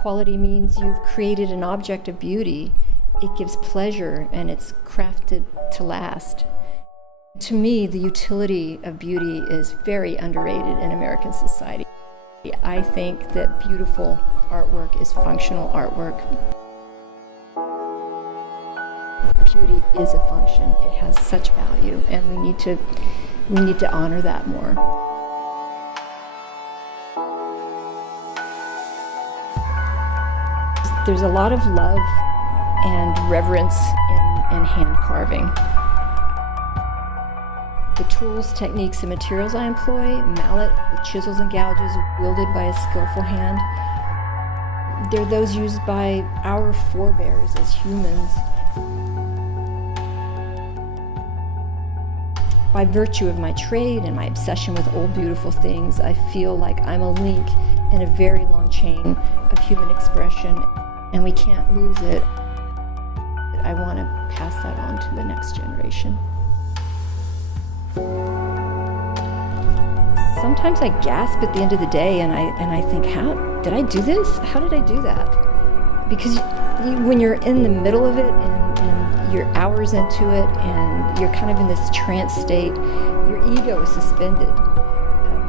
Quality means you've created an object of beauty. It gives pleasure and it's crafted to last. To me, the utility of beauty is very underrated in American society. I think that beautiful artwork is functional artwork. Beauty is a function. It has such value, and we need to honor that more. There's a lot of love and reverence in hand carving. The tools, techniques, and materials I employ, mallet with chisels and gouges wielded by a skillful hand, they're those used by our forebears as humans. By virtue of my trade and my obsession with old, beautiful things, I feel like I'm a link in a very long chain of human expression, and we can't lose it. I want to pass that on to the next generation. Sometimes I gasp at the end of the day and I think, how did I do this? How did I do that? Because when you're in the middle of it and you're hours into it and you're kind of in this trance state, your ego is suspended.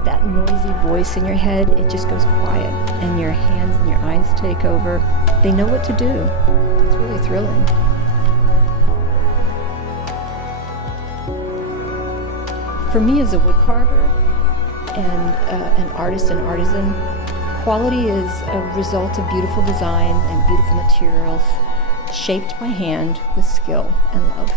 That noisy voice in your head, it just goes quiet, and your hands and your eyes take over. They know what to do. It's really thrilling. For me as a woodcarver and an artist and artisan, quality is a result of beautiful design and beautiful materials shaped by hand with skill and love.